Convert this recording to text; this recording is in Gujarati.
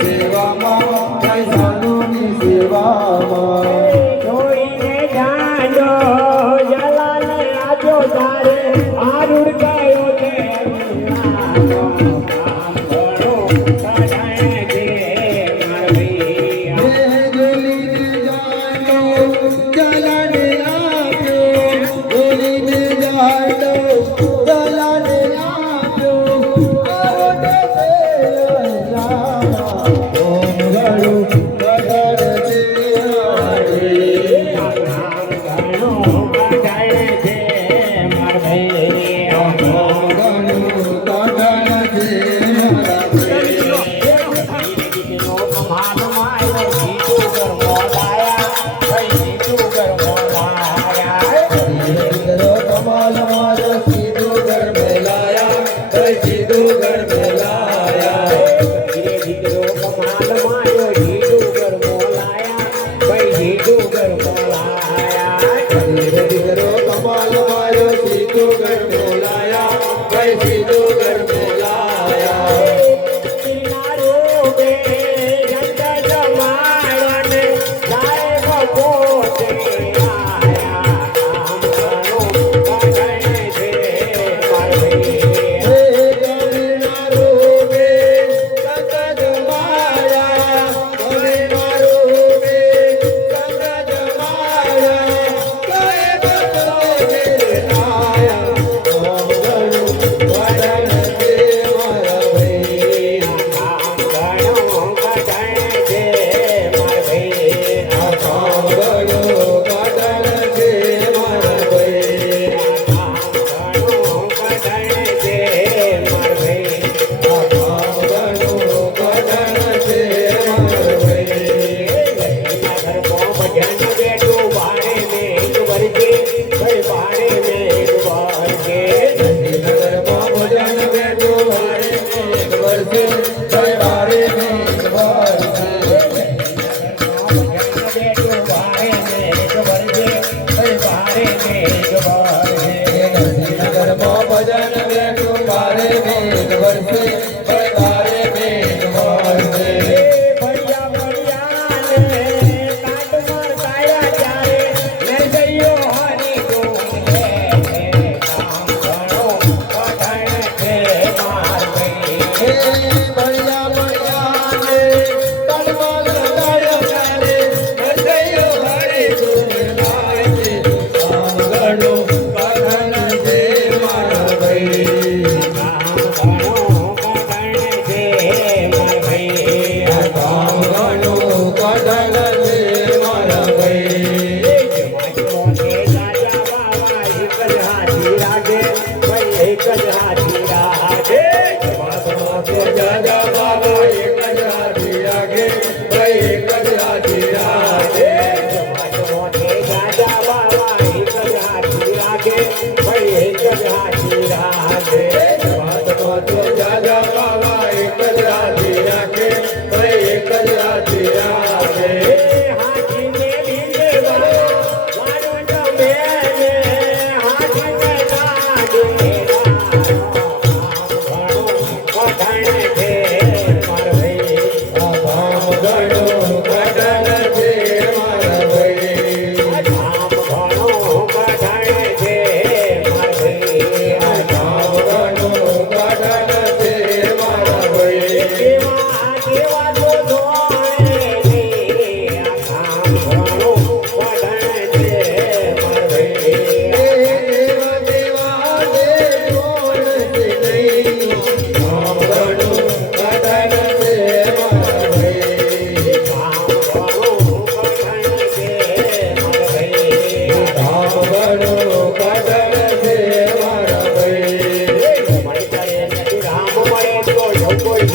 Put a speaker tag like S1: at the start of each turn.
S1: સેવામાં સેવામાં. Lord. Hallelujah.
S2: போய்